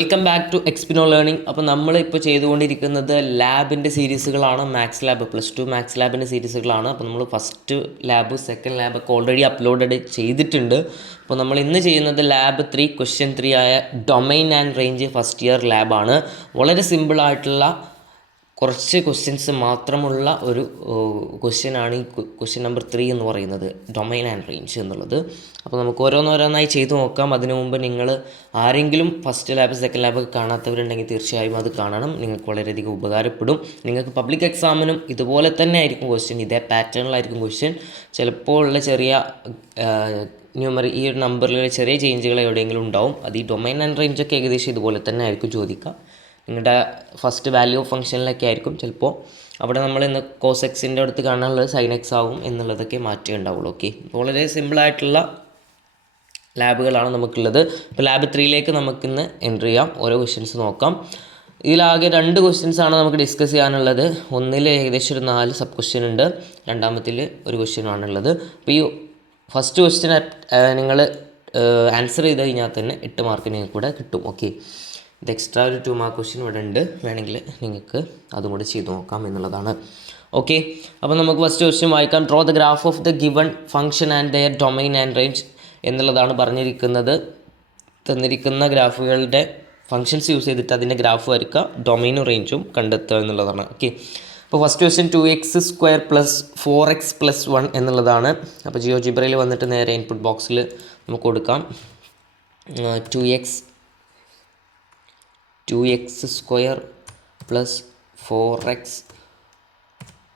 Welcome back to Xpino learning. അപ്പോൾ നമ്മളിപ്പോൾ ചെയ്തുകൊണ്ടിരിക്കുന്നത് ലാബിൻ്റെ സീരീസുകളാണ്. മാത്സ് ലാബ് +2 മാത്സ് ലാബിൻ്റെ സീരീസുകളാണ്. അപ്പോൾ നമ്മൾ ഫസ്റ്റ് ലാബ് സെക്കൻഡ് ലാബൊക്കെ ഓൾറെഡി അപ്ലോഡഡ് ചെയ്തിട്ടുണ്ട്. അപ്പോൾ നമ്മൾ ഇന്ന് ചെയ്യുന്നത് ലാബ് 3 ക്വസ്റ്റ്യൻ 3 ആയ domain and range first year ലാബാണ്. വളരെ സിമ്പിളായിട്ടുള്ള കുറച്ച് ക്വസ്റ്റ്യൻസ് മാത്രമുള്ള ഒരു ക്വസ്റ്റ്യനാണ് ഈ ക്വസ്റ്റ്യൻ നമ്പർ 3 എന്ന് പറയുന്നത്, ഡൊമൈൻ ആൻഡ് റേഞ്ച് എന്നുള്ളത്. അപ്പോൾ നമുക്ക് ഓരോന്നോരോന്നായി ചെയ്തു നോക്കാം. അതിനു മുമ്പ് നിങ്ങൾ ആരെങ്കിലും ഫസ്റ്റ് ലാബ് സെക്കൻഡ് ലാബൊക്കെ കാണാത്തവരുണ്ടെങ്കിൽ തീർച്ചയായും അത് കാണണം. നിങ്ങൾക്ക് വളരെയധികം ഉപകാരപ്പെടും. നിങ്ങൾക്ക് പബ്ലിക് എക്സാമിനും ഇതുപോലെ തന്നെ ആയിരിക്കും ക്വസ്റ്റ്യൻ, ഇതേ പാറ്റേണിലായിരിക്കും ക്വസ്റ്റ്യൻ. ചിലപ്പോൾ ഉള്ള ചെറിയ ഈ ഒരു നമ്പറിലെ ചെറിയ ചേഞ്ചുകൾ എവിടെയെങ്കിലും ഉണ്ടാവും. അത് ഈ ഡൊമൈൻ ആൻഡ് റേഞ്ചൊക്കെ ഏകദേശം ഇതുപോലെ തന്നെ ആയിരിക്കും ചോദിക്കുക. നിങ്ങളുടെ ഫസ്റ്റ് വാല്യൂ ഓഫ് ഫംഗ്ഷനിലൊക്കെ ആയിരിക്കും ചിലപ്പോൾ. അവിടെ നമ്മൾ ഇന്ന് കോസ് എക്സിൻ്റെ അടുത്ത് കാണാനുള്ളത് സൈൻ എക്സ് ആവും എന്നുള്ളതൊക്കെ മാറ്റേ ഉണ്ടാവുള്ളൂ. ഓക്കെ, അപ്പോൾ വളരെ സിമ്പിളായിട്ടുള്ള ലാബുകളാണ് നമുക്കുള്ളത്. ഇപ്പോൾ ലാബ് 3ലേക്ക് നമുക്കിന്ന് എൻ്റർ ചെയ്യാം. ഓരോ ക്വസ്റ്റ്യൻസ് നോക്കാം. ഇതിലാകെ 2 ക്വസ്റ്റ്യൻസാണ് നമുക്ക് ഡിസ്കസ് ചെയ്യാനുള്ളത്. ഒന്നിൽ ഏകദേശം ഒരു 4 സബ് ക്വസ്റ്റ്യൻ ഉണ്ട്, രണ്ടാമത്തിൽ ഒരു ക്വസ്റ്റ്യനാണുള്ളത്. അപ്പോൾ ഈ ഫസ്റ്റ് ക്വസ്റ്റ്യൻ നിങ്ങൾ ആൻസർ ചെയ്ത് കഴിഞ്ഞാൽ തന്നെ 8 മാർക്ക് നിങ്ങൾക്ക് കൂടെ കിട്ടും. ഓക്കെ, ഇത് എക്സ്ട്രാ ഒരു 2 മാർക്ക് ക്വസ്റ്റ്യൻ ഇവിടെ ഉണ്ട്, വേണമെങ്കിൽ നിങ്ങൾക്ക് അതും കൂടി ചെയ്ത് നോക്കാം എന്നുള്ളതാണ്. ഓക്കെ, അപ്പോൾ നമുക്ക് ഫസ്റ്റ് ക്വസ്റ്റ്യൻ വായിക്കാം. Draw the graph of the given function and their domain and range എന്നുള്ളതാണ് പറഞ്ഞിരിക്കുന്നത്. തന്നിരിക്കുന്ന ഗ്രാഫുകളുടെ ഫംഗ്ഷൻസ് യൂസ് ചെയ്തിട്ട് അതിൻ്റെ ഗ്രാഫ് വരയ്ക്കുക, ഡൊമൈനും റേഞ്ചും കണ്ടെത്തുക എന്നുള്ളതാണ്. ഓക്കെ, അപ്പോൾ ഫസ്റ്റ് ക്വസ്റ്റ്യൻ 2x² + 4x + 1 എന്നുള്ളതാണ്. അപ്പോൾ ജിയോജിബ്രയിൽ വന്നിട്ട് നേരെ ഇൻപുട്ട് ബോക്സിൽ നമുക്ക് കൊടുക്കാം. 2x² + 4x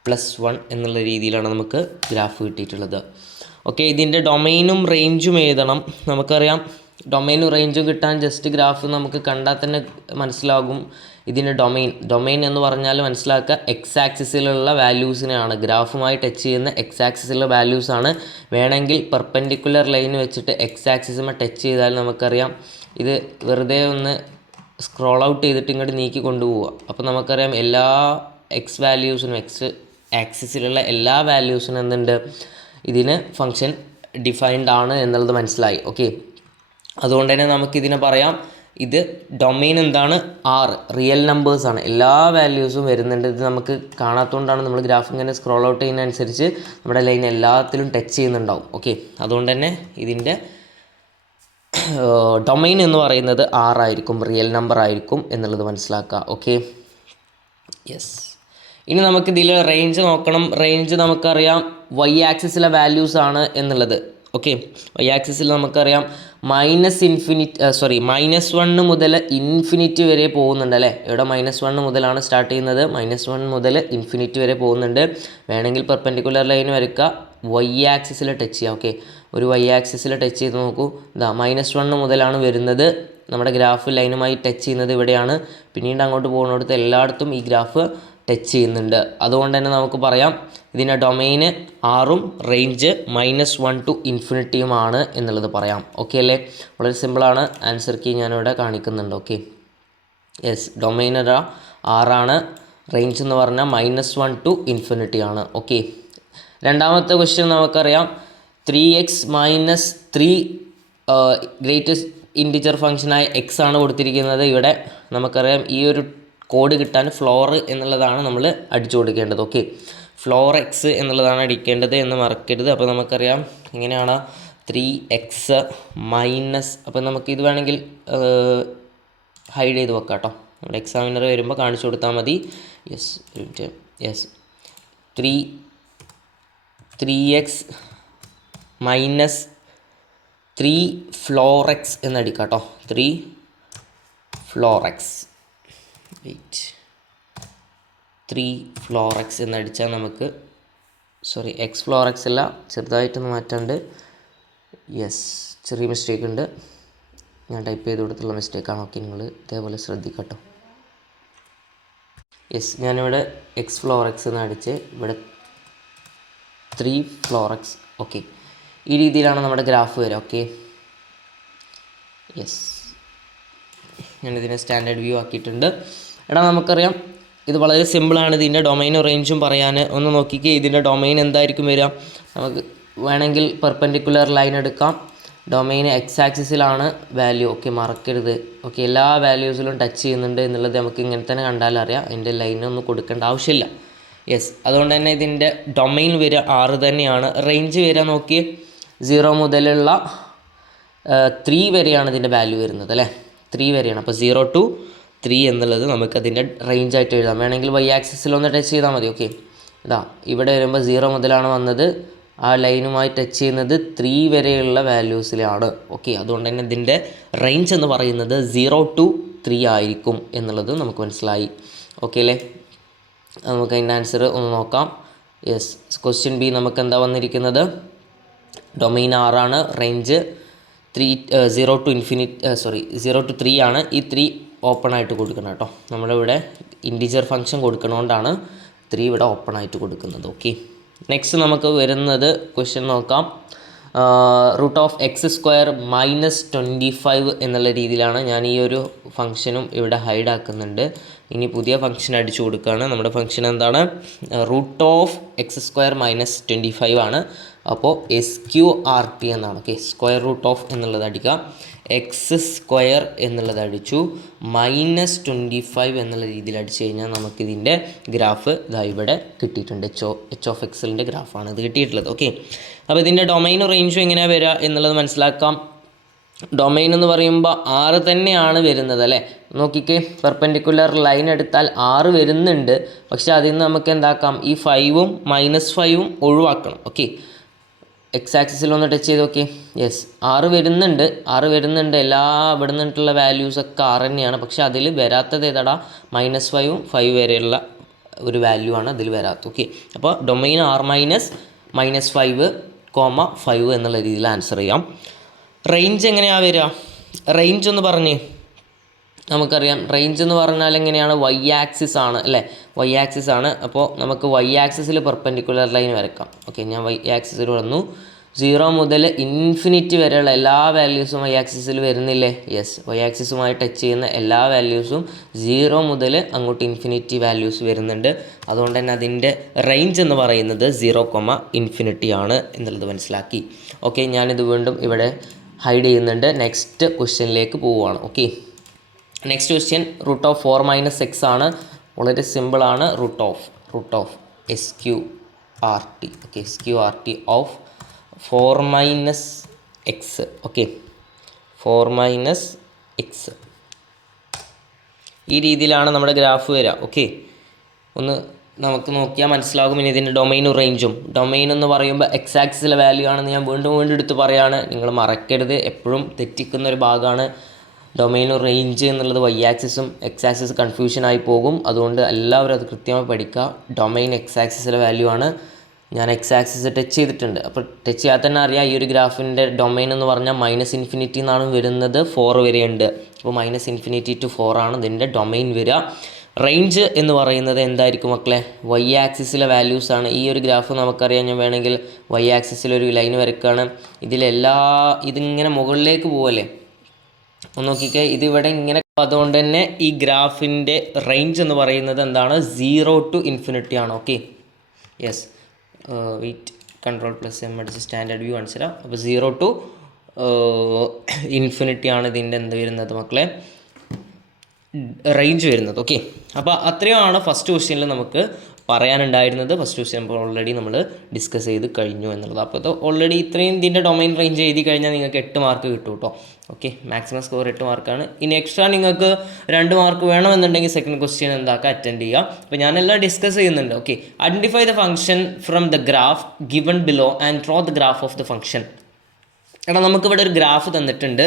+ 1 എന്നുള്ള രീതിയിലാണ് നമുക്ക് ഗ്രാഫ് കിട്ടിയിട്ടുള്ളത്. ഓക്കെ, ഇതിൻ്റെ ഡൊമൈനും റേഞ്ചും എഴുതണം. നമുക്കറിയാം ഡൊമൈനും റേഞ്ചും കിട്ടാൻ ജസ്റ്റ് ഗ്രാഫ് നമുക്ക് കണ്ടാൽ തന്നെ മനസ്സിലാകും. ഇതിൻ്റെ ഡൊമൈൻ എന്ന് പറഞ്ഞാൽ മനസ്സിലാക്കുക, എക്സ് ആക്സിസിലുള്ള വാല്യൂസിനെയാണ്, ഗ്രാഫുമായി ടച്ച് ചെയ്യുന്ന എക്സ് ആക്സിസിലുള്ള വാല്യൂസാണ്. വേണമെങ്കിൽ പെർപെൻഡിക്കുലർ ലൈൻ വെച്ചിട്ട് എക്സ് ആക്സിസുമായി ടച്ച് ചെയ്താൽ നമുക്കറിയാം ഇത് വെറുതെ ഒന്ന് സ്ക്രോൾ ഔട്ട് ചെയ്തിട്ട് ഇങ്ങോട്ട് നീക്കി കൊണ്ടുപോവുക. അപ്പോൾ നമുക്കറിയാം എല്ലാ എക്സ് വാല്യൂസിനും, എക്സ് ആക്സിസിലുള്ള എല്ലാ വാല്യൂസിനും എന്തുണ്ട്, ഇതിന് ഫംഗ്ഷൻ ഡിഫൈൻഡ് ആണ് എന്നുള്ളത് മനസ്സിലായി. ഓക്കെ, അതുകൊണ്ട് തന്നെ നമുക്കിതിനെ പറയാം, ഇത് ഡൊമൈൻ എന്താണ്, റിയൽ നമ്പേഴ്സാണ്, എല്ലാ വാല്യൂസും വരുന്നുണ്ട്. ഇത് നമുക്ക് കാണാത്തതുകൊണ്ടാണ് നമ്മൾ ഗ്രാഫ് ഇങ്ങനെ സ്ക്രോൾ ഔട്ട് ചെയ്യുന്നതനുസരിച്ച് നമ്മുടെ ലൈൻ എല്ലാത്തിലും ടച്ച് ചെയ്യുന്നുണ്ടാവും. ഓക്കെ, അതുകൊണ്ട് തന്നെ ഇതിൻ്റെ ഡൊമൈൻ എന്ന് പറയുന്നത് ആയിരിക്കും, റിയൽ നമ്പർ ആയിരിക്കും എന്നുള്ളത് മനസ്സിലാക്കുക. Okay, yes. ഇനി നമുക്കിതിൽ റേഞ്ച് നോക്കണം. റേഞ്ച് നമുക്കറിയാം വൈ ആക്സിസിലെ വാല്യൂസ് ആണ് എന്നുള്ളത്. ഓക്കെ, വൈ ആക്സിസിൽ നമുക്കറിയാം -1 മുതൽ ഇൻഫിനിറ്റി വരെ പോകുന്നുണ്ട് അല്ലേ. ഇവിടെ -1 മുതലാണ് സ്റ്റാർട്ട് ചെയ്യുന്നത്, -1 മുതൽ ഇൻഫിനിറ്റി വരെ പോകുന്നുണ്ട്. വേണമെങ്കിൽ പെർപെൻഡിക്കുലർ ലൈൻ വരയ്ക്കുക, വൈ ആക്സിസിൽ ടച്ച് ചെയ്യുക. ഓക്കെ, ഒരു വൈ ആക്സിസിൽ ടച്ച് ചെയ്ത് നോക്കൂ. -1 മുതലാണ് വരുന്നത്, നമ്മുടെ ഗ്രാഫ് ലൈനുമായി ടച്ച് ചെയ്യുന്നത് ഇവിടെയാണ്. പിന്നീട് അങ്ങോട്ട് പോകുന്നിടത്ത് എല്ലായിടത്തും ഈ ഗ്രാഫ് ടച്ച് ചെയ്യുന്നുണ്ട്. അതുകൊണ്ട് തന്നെ നമുക്ക് പറയാം ഇതിൻ്റെ ഡൊമൈന് ഉം റേഞ്ച് -1 to ഇൻഫിനിറ്റിയുമാണ് എന്നുള്ളത് പറയാം. ഓക്കെ അല്ലേ, വളരെ സിമ്പിളാണ്. ആൻസർ കീ ഞാനിവിടെ കാണിക്കുന്നുണ്ട്. ഓക്കെ, യെസ്, ഡൊമൈൻ ആണ്, റേഞ്ച് എന്ന് പറഞ്ഞാൽ -1 to ഇൻഫിനിറ്റി ആണ്. ഓക്കെ, രണ്ടാമത്തെ ക്വസ്റ്റ്യൻ നമുക്കറിയാം 3x - 3 ഗ്രേറ്റസ്റ്റ് ഇൻറ്റിജർ ഫംഗ്ഷനായ x ആണ് കൊടുത്തിരിക്കുന്നത്. ഇവിടെ നമുക്കറിയാം ഈ ഒരു കോഡ് കിട്ടാൻ ഫ്ലോർ എന്നുള്ളതാണ് നമ്മൾ അടിച്ചു കൊടുക്കേണ്ടത്. ഓക്കെ, ഫ്ലോർ എക്സ് എന്നുള്ളതാണ് അടിക്കേണ്ടത് എന്ന് മറക്കരുത്. അപ്പോൾ നമുക്കറിയാം എങ്ങനെയാണ് 3x - അപ്പോൾ നമുക്കിത് വേണമെങ്കിൽ ഹൈഡ് ചെയ്ത് വെക്കാം കേട്ടോ, നമ്മുടെ എക്സാമിനർ വരുമ്പോൾ കാണിച്ചു കൊടുത്താൽ മതി. യെസ് 3x - 3 ഫ്ലോർ എക്സ് എന്നടിക്കാം കേട്ടോ. 3 ഫ്ലോർ എക്സ് 3 ഫ്ലോർ എക്സ് എന്നടിച്ചാൽ നമുക്ക് എക്സ് ഫ്ലോർ എക്സ് അല്ല, ചെറുതായിട്ടൊന്ന് മാറ്റാണ്ട്. യെസ്, ചെറിയ മിസ്റ്റേക്ക് ഉണ്ട്, ഞാൻ ടൈപ്പ് ചെയ്ത് കൊടുത്തുള്ള മിസ്റ്റേക്കാണ്. ഓക്കെ, നിങ്ങൾ ഇതേപോലെ ശ്രദ്ധിക്കട്ടോ. യെസ്, ഞാനിവിടെ എക്സ് ഫ്ലോർ എക്സ് എന്ന് അടിച്ച് ഇവിടെ 3 ഫ്ലോർ എക്സ്. ഓക്കെ, ഈ രീതിയിലാണ് നമ്മുടെ ഗ്രാഫ് വരിക. ഓക്കെ, യെസ്, ഞാനിതിനെ സ്റ്റാൻഡേർഡ് വ്യൂ ആക്കിയിട്ടുണ്ട്. നമുക്കറിയാം ഇത് വളരെ സിമ്പിളാണ്. ഇതിൻ്റെ ഡൊമൈനും റേഞ്ചും പറയാൻ ഒന്ന് നോക്കിക്കേ. ഇതിൻ്റെ ഡൊമൈൻ എന്തായിരിക്കും വരിക, നമുക്ക് വേണമെങ്കിൽ പെർപെൻഡിക്കുലർ ലൈൻ എടുക്കാം, ഡൊമൈൻ എക്സ് ആക്സിസിലാണ് വാല്യൂ. ഓക്കെ, മറക്കരുത്. ഓക്കെ, എല്ലാ വാല്യൂസിലും ടച്ച് ചെയ്യുന്നുണ്ട് എന്നുള്ളത് നമുക്ക് ഇങ്ങനെ തന്നെ കണ്ടാലറിയാം. അതിൻ്റെ ലൈനൊന്നും കൊടുക്കേണ്ട ആവശ്യമില്ല. യെസ്, അതുകൊണ്ട് തന്നെ ഇതിൻ്റെ ഡൊമൈൻ വരിക 6 തന്നെയാണ്. റേഞ്ച് വരിക നോക്കി 0 മുതലുള്ള 3 വരെയാണ് ഇതിൻ്റെ വാല്യൂ വരുന്നത് അല്ലേ. 3 വരെയാണ്. അപ്പോൾ 0 to 3 എന്നുള്ളത് നമുക്കതിൻ്റെ റേഞ്ചായിട്ട് എഴുതാം. വേണമെങ്കിൽ വൈ ആക്സിസിലൊന്ന് ടച്ച് ചെയ്താൽ മതി. ഓക്കെ, ഇതാ ഇവിടെ വരുമ്പോൾ 0 മുതലാണ് വന്നത്. ആ ലൈനുമായി ടച്ച് ചെയ്യുന്നത് 3 വരെയുള്ള വാല്യൂസിലാണ്. ഓക്കെ, അതുകൊണ്ട് തന്നെ ഇതിൻ്റെ റേഞ്ച് എന്ന് പറയുന്നത് 0 to 3 ആയിരിക്കും എന്നുള്ളത് നമുക്ക് മനസ്സിലായി. ഓക്കെ അല്ലേ, നമുക്ക് അതിൻ്റെ ആൻസർ ഒന്ന് നോക്കാം. യെസ്, ക്വസ്റ്റ്യൻ ബി നമുക്ക് എന്താ വന്നിരിക്കുന്നത്? ഡൊമൈൻ 6 ആണ്, റേഞ്ച് 0 to 3 ആണ്. ഈ 3 ഓപ്പൺ ആയിട്ട് കൊടുക്കണം കേട്ടോ. നമ്മളിവിടെ ഇൻറ്റിജർ ഫംഗ്ഷൻ കൊടുക്കണോണ്ടാണ് 3 ഇവിടെ ഓപ്പൺ ആയിട്ട് കൊടുക്കുന്നത്. ഓക്കെ, നെക്സ്റ്റ് നമുക്ക് വരുന്നത് ക്വസ്റ്റ്യൻ നോക്കാം. √(x²) -25 എന്നുള്ള രീതിയിലാണ്. ഞാൻ ഈ ഒരു ഫംഗ്ഷനും ഇവിടെ ഹൈഡ് ആക്കുന്നുണ്ട്. ഇനി പുതിയ ഫംഗ്ഷൻ അടിച്ചു കൊടുക്കുകയാണ്. നമ്മുടെ ഫംഗ്ഷൻ എന്താണ്? √(x² -25 ആണ്. അപ്പോൾ SQRT എന്നാണ്. ഓക്കെ, √() എന്നുള്ളത് അടിക്കുക, x² എന്നുള്ളത് അടിച്ചു, -25 എന്നുള്ള രീതിയിൽ അടിച്ചു കഴിഞ്ഞാൽ നമുക്കിതിൻ്റെ ഗ്രാഫ് ഇതാ ഇവിടെ കിട്ടിയിട്ടുണ്ട്. h(x)ൻ്റെ ഗ്രാഫാണ് ഇത് കിട്ടിയിട്ടുള്ളത്. ഓക്കെ, അപ്പോൾ ഇതിൻ്റെ ഡൊമൈനും റേഞ്ചും എങ്ങനെയാണ് വരിക എന്നുള്ളത് മനസ്സിലാക്കാം. ഡൊമൈൻ എന്ന് പറയുമ്പോൾ 6 തന്നെയാണ് വരുന്നത് അല്ലേ. നോക്കിക്കേ, പെർപെൻഡിക്കുലർ ലൈൻ എടുത്താൽ 6 വരുന്നുണ്ട്. പക്ഷേ അതിൽ നിന്ന് നമുക്ക് എന്താക്കാം? ഈ 5ഉം -5ഉം ഒഴിവാക്കണം. ഓക്കെ, എക്സ് ആക്സിസിലൊന്ന് ടച്ച് ചെയ്ത് നോക്കി. യെസ്, 6 വരുന്നുണ്ട്. എല്ലാ ഇവിടെ നിന്നിട്ടുള്ള വാല്യൂസൊക്കെ 6 തന്നെയാണ്. പക്ഷേ അതിൽ വരാത്തത് ഏതാടാ? -5ഉം 5 വരെയുള്ള ഒരു വാല്യൂ ആണ് അതിൽ വരാത്തത്. ഓക്കെ, അപ്പോൾ ഡൊമൈൻ 6 -5, 5 എന്നുള്ള രീതിയിൽ ആൻസർ ചെയ്യാം. റേഞ്ച് എങ്ങനെയാണ് വരിക? റേഞ്ച് എന്ന് പറഞ്ഞ് നമുക്കറിയാം. റേഞ്ച് എന്ന് പറഞ്ഞാൽ എങ്ങനെയാണ്? വൈ ആക്സിസ് ആണ് അല്ലേ. വൈ ആക്സിസ് ആണ്. അപ്പോൾ നമുക്ക് വൈ ആക്സിസിൽ പെർപെൻഡിക്കുലർ ലൈൻ വരയ്ക്കാം. ഓക്കെ, ഞാൻ വൈ ആക്സിസിൽ വന്നു. 0 മുതൽ ഇൻഫിനിറ്റി വരെയുള്ള എല്ലാ വാല്യൂസും വൈ ആക്സിസിൽ വരുന്നില്ലേ? യെസ്, വൈ ആക്സിസുമായി ടച്ച് ചെയ്യുന്ന എല്ലാ വാല്യൂസും 0 മുതൽ അങ്ങോട്ട് ഇൻഫിനിറ്റി വാല്യൂസ് വരുന്നുണ്ട്. അതുകൊണ്ട് തന്നെ അതിൻ്റെ റേഞ്ച് എന്ന് പറയുന്നത് 0, ആണ് എന്നുള്ളത് മനസ്സിലാക്കി. ഓക്കെ, ഞാനിത് വീണ്ടും ഇവിടെ ഹൈഡ് ചെയ്യുന്നുണ്ട്. നെക്സ്റ്റ് ക്വസ്റ്റ്യനിലേക്ക് പോവുകയാണ്. ഓക്കെ, നെക്സ്റ്റ് ക്വസ്റ്റ്യൻ √(4 - x) ആണ്. വളരെ സിമ്പിളാണ്. √(SQRT). Okay, SQRT of 4 - x. Okay, 4 - x ഈ രീതിയിലാണ് നമ്മുടെ ഗ്രാഫ് വരിക. ഓക്കെ, ഒന്ന് നമുക്ക് നോക്കിയാൽ മനസ്സിലാകും. ഇനി ഇതിൻ്റെ ഡൊമൈനും റേഞ്ചും. ഡൊമൈൻ എന്ന് പറയുമ്പോൾ എക്സ് ആക്സിസിലെ വാല്യൂ ആണെന്ന് ഞാൻ വീണ്ടും എടുത്ത് പറയുകയാണ്. നിങ്ങൾ മറക്കരുത്, എപ്പോഴും തെറ്റിക്കുന്ന ഒരു ഭാഗമാണ് ഡൊമൈനും റേഞ്ച് എന്നുള്ളത്. വൈ ആക്സിസും എക്സ് ആക്സിസ് കൺഫ്യൂഷൻ ആയി പോകും. അതുകൊണ്ട് എല്ലാവരും അത് കൃത്യമായി പഠിക്കുക. ഡൊമൈൻ എക്സ് ആക്സിസിലെ വാല്യൂ ആണ്. ഞാൻ എക്സ് ആക്സിസ് ടച്ച് ചെയ്തിട്ടുണ്ട്. അപ്പോൾ ടച്ച് ചെയ്യാൻ തന്നെ അറിയാം, ഈ ഒരു ഗ്രാഫിൻ്റെ ഡൊമൈൻ എന്ന് പറഞ്ഞാൽ -∞ എന്നാണ് വരുന്നത്. 4 വരെയുണ്ട്. അപ്പോൾ -∞ to 4 ആണ് ഇതിൻ്റെ ഡൊമൈൻ വരിക. റേഞ്ച് എന്ന് പറയുന്നത് എന്തായിരിക്കും മക്കളെ? വൈ ആക്സിസിലെ വാല്യൂസാണ്. ഈ ഒരു ഗ്രാഫ് നമുക്കറിയാം. ഞാൻ വേണമെങ്കിൽ വൈ ആക്സിസിലൊരു ലൈൻ വരയ്ക്കുകയാണ്. ഇതിങ്ങനെ മുകളിലേക്ക് പോവല്ലേ. ഒന്ന് നോക്കിക്കേ, ഇതിവിടെ ഇങ്ങനെ. അതുകൊണ്ട് തന്നെ ഈ ഗ്രാഫിൻ്റെ റേഞ്ച് എന്ന് പറയുന്നത് എന്താണ്? 0 to ∞ ആണ്. ഓക്കെ, യെസ്, വെയിറ്റ്, Ctrl+M അടിച്ച് സ്റ്റാൻഡേർഡ് വ്യൂ കാണിച്ചു തരാം. അപ്പോൾ 0 to ∞ ആണ് ഇതിൻ്റെ എന്ത് വരുന്നത് മക്കളെ? റേഞ്ച് വരുന്നത്. ഓക്കെ, അപ്പോൾ അത്രയുമാണ് ഫസ്റ്റ് ക്വസ്റ്റ്യനിൽ നമുക്ക് പറയാനുണ്ടായിരുന്നത്. ഫസ്റ്റ് ക്വസ്റ്റ്യൻ ഇപ്പോൾ ഓൾറെഡി നമ്മൾ ഡിസ്കസ് ചെയ്ത് കഴിഞ്ഞു എന്നുള്ളത്. അപ്പോൾ ഇത് ഓൾറെഡി ഇത്രയും ഇതിൻ്റെ ഡൊമൈൻ റേഞ്ച് എഴുതി കഴിഞ്ഞാൽ നിങ്ങൾക്ക് 8 മാർക്ക് കിട്ടും കേട്ടോ. ഓക്കെ, മാക്സിമം സ്കോർ 8 മാർക്കാണ്. ഇനി എക്സ്ട്രാ നിങ്ങൾക്ക് 2 മാർക്ക് വേണമെന്നുണ്ടെങ്കിൽ സെക്കൻഡ് ക്വസ്റ്റ്യൻ എന്താക്കുക? അറ്റൻഡ് ചെയ്യുക. അപ്പോൾ ഞാനെല്ലാം ഡിസ്കസ് ചെയ്യുന്നുണ്ട്. Okay, identify the function from the graph given below and draw the graph of the function. എടാ, നമുക്കിവിടെ ഒരു ഗ്രാഫ് തന്നിട്ടുണ്ട്.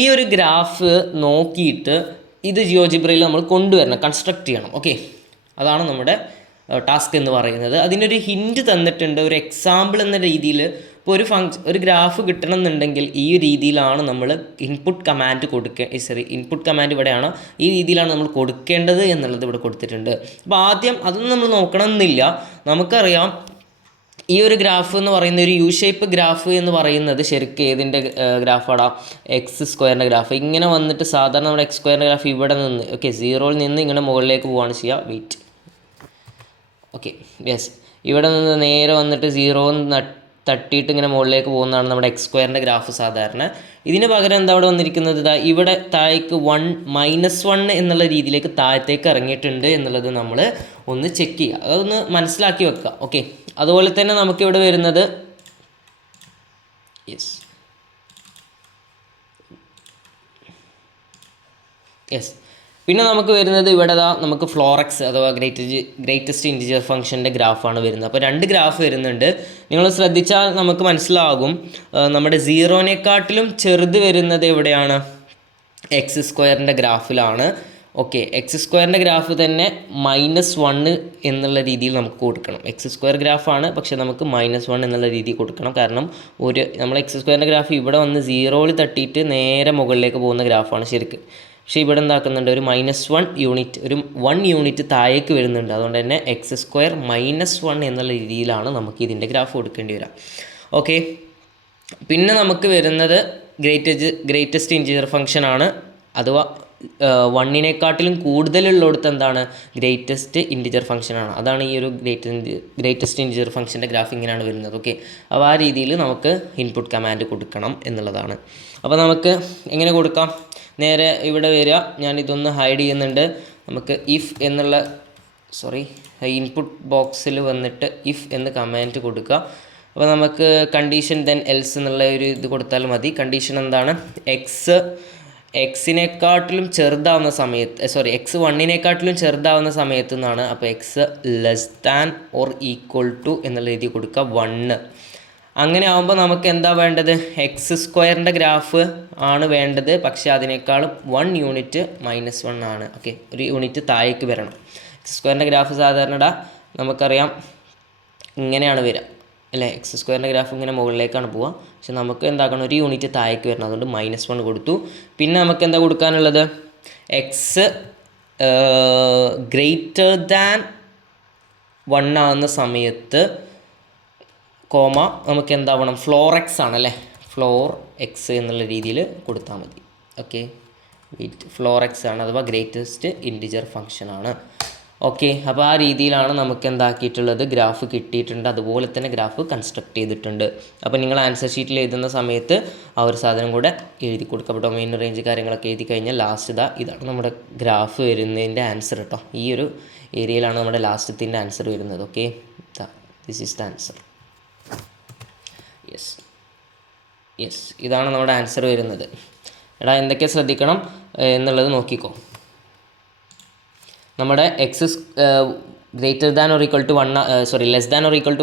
ഈ ഒരു ഗ്രാഫ് നോക്കിയിട്ട് ഇത് ജിയോജിബ്രയിൽ നമ്മൾ കൊണ്ടുവരണം, കൺസ്ട്രക്റ്റ് ചെയ്യണം. ഓക്കെ, അതാണ് നമ്മുടെ ടാസ്ക് എന്ന് പറയുന്നത്. അതിനൊരു ഹിൻറ്റ് തന്നിട്ടുണ്ട്, ഒരു എക്സാമ്പിൾ എന്ന രീതിയിൽ. ഇപ്പോൾ ഒരു ഗ്രാഫ് കിട്ടണം എന്നുണ്ടെങ്കിൽ ഈ രീതിയിലാണ് നമ്മൾ ഇൻപുട്ട് കമാൻഡ് ഇൻപുട്ട് കമാൻഡ് ഇവിടെയാണ്, ഈ രീതിയിലാണ് നമ്മൾ കൊടുക്കേണ്ടത് എന്നുള്ളത് ഇവിടെ കൊടുത്തിട്ടുണ്ട്. അപ്പോൾ ആദ്യം അതൊന്നും നമ്മൾ നോക്കണമെന്നില്ല. നമുക്കറിയാം ഈ ഒരു ഗ്രാഫ് എന്ന് പറയുന്ന ഒരു യു ഷേപ്പ് ഗ്രാഫ് എന്ന് പറയുന്നത് ശരിക്കും ഏതിൻ്റെ ഗ്രാഫാടാ? x² graph. ഇങ്ങനെ വന്നിട്ട് സാധാരണ നമ്മുടെ x² ഗ്രാഫ് ഇവിടെ നിന്ന്, ഓക്കെ, 0യിൽ നിന്ന് ഇങ്ങനെ മുകളിലേക്ക് പോവുകയാണ് ചെയ്യുക. വെയിറ്റ്, ഓക്കെ, യെസ്, ഇവിടെ നിന്ന് നേരെ വന്നിട്ട് 0 തട്ടിയിട്ട് ഇങ്ങനെ മുകളിലേക്ക് പോകുന്നതാണ് നമ്മുടെ എക്സ് സ്ക്വയറിൻ്റെ ഗ്രാഫ് സാധാരണ. ഇതിന് പകരം എന്താ അവിടെ വന്നിരിക്കുന്നത്, ഇതാ ഇവിടെ താഴേക്ക് -1 എന്നുള്ള രീതിയിലേക്ക് താഴത്തേക്ക് ഇറങ്ങിയിട്ടുണ്ട് എന്നുള്ളത് നമ്മൾ ഒന്ന് ചെക്ക് ചെയ്യുക, അതൊന്ന് മനസ്സിലാക്കി വെക്കുക. ഓക്കെ, അതുപോലെ തന്നെ നമുക്കിവിടെ വരുന്നത് യെസ് പിന്നെ നമുക്ക് വരുന്നത് ഇവിടെ നമുക്ക് ഫ്ലോറക്സ് അഥവാ ഗ്രേറ്റസ്റ്റ് ഇൻറ്റിജർ ഫംഗ്ഷൻ്റെ ഗ്രാഫാണ് വരുന്നത്. അപ്പോൾ 2 ഗ്രാഫ് വരുന്നുണ്ട്. നിങ്ങൾ ശ്രദ്ധിച്ചാൽ നമുക്ക് മനസ്സിലാകും, നമ്മുടെ 0-നേക്കാട്ടിലും ചെറുത് വരുന്നത് എവിടെയാണ്, എക്സ് സ്ക്വയറിൻ്റെ ഗ്രാഫിലാണ്. ഓക്കെ, എക്സ് സ്ക്വയറിൻ്റെ ഗ്രാഫ് തന്നെ -1 എന്നുള്ള രീതിയിൽ നമുക്ക് കൊടുക്കണം. എക്സ് സ്ക്വയർ ഗ്രാഫാണ്, പക്ഷേ നമുക്ക് -1 എന്നുള്ള രീതിയിൽ കൊടുക്കണം. കാരണം നമ്മൾ എക്സ് സ്ക്വയറിൻ്റെ ഗ്രാഫ് ഇവിടെ വന്ന് 0ൽ തട്ടിയിട്ട് നേരെ മുകളിലേക്ക് പോകുന്ന ഗ്രാഫാണ് ശരിക്ക്. പക്ഷേ ഇവിടെ എന്താക്കുന്നുണ്ട്, ഒരു -1 യൂണിറ്റ്, ഒരു 1 യൂണിറ്റ് താഴേക്ക് വരുന്നുണ്ട്. അതുകൊണ്ട് തന്നെ എക്സ് സ്ക്വയർ -1 എന്നുള്ള രീതിയിലാണ് നമുക്ക് ഇതിൻ്റെ ഗ്രാഫ് കൊടുക്കേണ്ടി വരിക. ഓക്കെ, പിന്നെ നമുക്ക് വരുന്നത് ഗ്രേറ്റസ്റ്റ് ഇൻറ്റിജർ ഫംഗ്ഷനാണ്, അഥവാ 1-നേക്കാട്ടിലും കൂടുതലുള്ളിടത്ത് എന്താണ്, ഗ്രേറ്റസ്റ്റ് ഇൻറ്റിജർ ഫംഗ്ഷനാണ്. അതാണ് ഈ ഒരു ഗ്രേറ്റസ്റ്റ് ഇൻറ്റിജർ ഫംഗ്ഷൻ്റെ ഗ്രാഫ് ഇങ്ങനെയാണ് വരുന്നത്. ഓക്കെ, അപ്പോൾ ആ രീതിയിൽ നമുക്ക് ഇൻപുട്ട് കമാൻഡ് കൊടുക്കണം എന്നുള്ളതാണ്. അപ്പോൾ നമുക്ക് എങ്ങനെ കൊടുക്കാം, നേരെ ഇവിടെ വരിക, ഞാനിതൊന്ന് ഹൈഡ് ചെയ്യുന്നുണ്ട്. നമുക്ക് ഇഫ് എന്നുള്ള ഇൻപുട്ട് ബോക്സിൽ വന്നിട്ട് ഇഫ് എന്ന് കമാൻഡ് കൊടുക്കുക. അപ്പോൾ നമുക്ക് കണ്ടീഷൻ ദെൻ എൽസ് എന്നുള്ള ഒരു ഇത് കൊടുത്താൽ മതി. കണ്ടീഷൻ എന്താണ്, എക്സിനെക്കാട്ടിലും ചെറുതാവുന്ന സമയത്ത് എക്സ് 1-നേക്കാട്ടിലും ചെറുതാവുന്ന സമയത്ത് നിന്നാണ്. അപ്പോൾ എക്സ് <= എന്നുള്ള രീതി കൊടുക്കുക 1. അങ്ങനെ ആകുമ്പോൾ നമുക്ക് എന്താ വേണ്ടത്, എക്സ് സ്ക്വയറിൻ്റെ ഗ്രാഫ് ആണ് വേണ്ടത്, പക്ഷേ അതിനേക്കാളും 1 യൂണിറ്റ് -1 ആണ്. ഓക്കെ, ഒരു യൂണിറ്റ് താഴേക്ക് വരണം. എക്സ് സ്ക്വയറിൻ്റെ ഗ്രാഫ് സാധാരണ നമുക്കറിയാം ഇങ്ങനെയാണ് വരിക അല്ലേ, എക്സ് സ്ക്വയറിൻ്റെ ഗ്രാഫ് ഇങ്ങനെ മുകളിലേക്കാണ് പോവുക. പക്ഷെ നമുക്ക് എന്താക്കണം, ഒരു യൂണിറ്റ് താഴേക്ക് വരണം. അതുകൊണ്ട് -1 കൊടുത്തു. പിന്നെ നമുക്ക് എന്താ കൊടുക്കാനുള്ളത്, എക്സ് >1 ആകുന്ന സമയത്ത് നമുക്ക് എന്താവണം, ഫ്ലോറക്സ് ആണല്ലേ, ഫ്ലോർ എക്സ് എന്നുള്ള രീതിയിൽ കൊടുത്താൽ മതി. ഓക്കെ, ഫ്ലോറക്സ് ആണ്, അഥവാ ഗ്രേറ്റസ്റ്റ് ഇൻറ്റിജർ ഫംഗ്ഷൻ ആണ്. ഓക്കെ, അപ്പോൾ ആ രീതിയിലാണ് നമുക്ക് എന്താക്കിയിട്ടുള്ളത്, ഗ്രാഫ് കിട്ടിയിട്ടുണ്ട്. അതുപോലെ തന്നെ ഗ്രാഫ് കൺസ്ട്രക്ട് ചെയ്തിട്ടുണ്ട്. അപ്പോൾ നിങ്ങൾ ആൻസർ ഷീറ്റിൽ എഴുതുന്ന സമയത്ത് ആ ഒരു സാധനം കൂടെ എഴുതി കൊടുക്കുക. അപ്പോൾ ഡൊമൈൻ റേഞ്ച് കാര്യങ്ങളൊക്കെ എഴുതി കഴിഞ്ഞാൽ ലാസ്റ്റ് ഇതാണ് നമ്മുടെ ഗ്രാഫ് വരുന്നതിൻ്റെ ആൻസർ കേട്ടോ. ഈ ഒരു ഏരിയയിലാണ് നമ്മുടെ ലാസ്റ്റത്തിൻ്റെ ആൻസർ വരുന്നത്. Okay, this is the answer. Yes ഇതാണ് നമ്മുടെ ആൻസർ വരുന്നത്. എടാ എന്തൊക്കെ ശ്രദ്ധിക്കണം എന്നുള്ളത് നോക്കിക്കോ. നമ്മുടെ x less than or equal to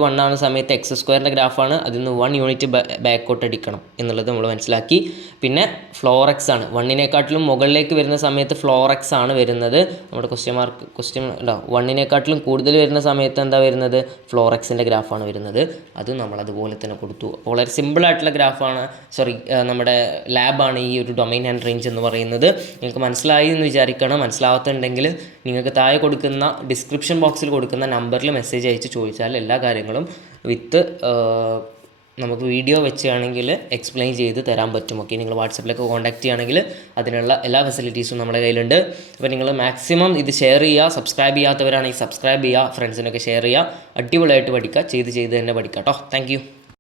1 ആവുന്ന സമയത്ത് എക്സ് സ്ക്വയറിൻ്റെ ഗ്രാഫാണ്. അതിൽ നിന്ന് 1 യൂണിറ്റ് ബാക്കോട്ട് അടിക്കണം എന്നുള്ളത് നമ്മൾ മനസ്സിലാക്കി. പിന്നെ ഫ്ലോറക്സ് ആണ്, 1-നേക്കാട്ടിലും മുകളിലേക്ക് വരുന്ന സമയത്ത് ഫ്ലോറക്സ് ആണ് വരുന്നത്. നമ്മുടെ ക്വസ്റ്റ്യൻ ഉണ്ടോ, 1-നേക്കാട്ടിലും കൂടുതൽ വരുന്ന സമയത്ത് എന്താ വരുന്നത്, ഫ്ലോറക്സിൻ്റെ ഗ്രാഫാണ് വരുന്നത്. അതും നമ്മൾ അതുപോലെ തന്നെ കൊടുത്തു. അപ്പോൾ വളരെ സിമ്പിളായിട്ടുള്ള ഗ്രാഫാണ്, നമ്മുടെ ലാബാണ് ഈ ഒരു ഡൊമൈൻ ആൻഡ് റേഞ്ച് എന്ന് പറയുന്നത്. നിങ്ങൾക്ക് മനസ്സിലായി എന്ന് വിചാരിക്കണം. മനസ്സിലാവാത്തുണ്ടെങ്കിൽ നിങ്ങൾക്ക് താഴെ കൊടുക്കുന്ന ഡിസ്ക്രിപ്ഷൻ ബോക്സിൽ കൊടുക്കുന്ന നമ്പറിൽ മെസ്സേജ് അയച്ച് ചോദിച്ചാൽ എല്ലാ കാര്യങ്ങളും വിത്ത് നമുക്ക് വീഡിയോ വെച്ചാണെങ്കിൽ എക്സ്പ്ലെയിൻ ചെയ്ത് തരാൻ പറ്റും. ഓക്കെ, നിങ്ങൾ വാട്സപ്പിലൊക്കെ കോൺടാക്ട് ചെയ്യുകയാണെങ്കിൽ അതിനുള്ള എല്ലാ ഫെസിലിറ്റീസും നമ്മുടെ കയ്യിലുണ്ട്. അപ്പോൾ നിങ്ങൾ മാക്സിമം ഇത് ഷെയർ ചെയ്യുക. സബ്സ്ക്രൈബ് ചെയ്യാത്തവരാണെങ്കിൽ സബ്സ്ക്രൈബ് ചെയ്യുക, ഫ്രണ്ട്സിനൊക്കെ ഷെയർ ചെയ്യുക. അടിപൊളിയായിട്ട് പഠിക്കുക, ചെയ്ത് തന്നെ പഠിക്കുക കേട്ടോ. Thank you.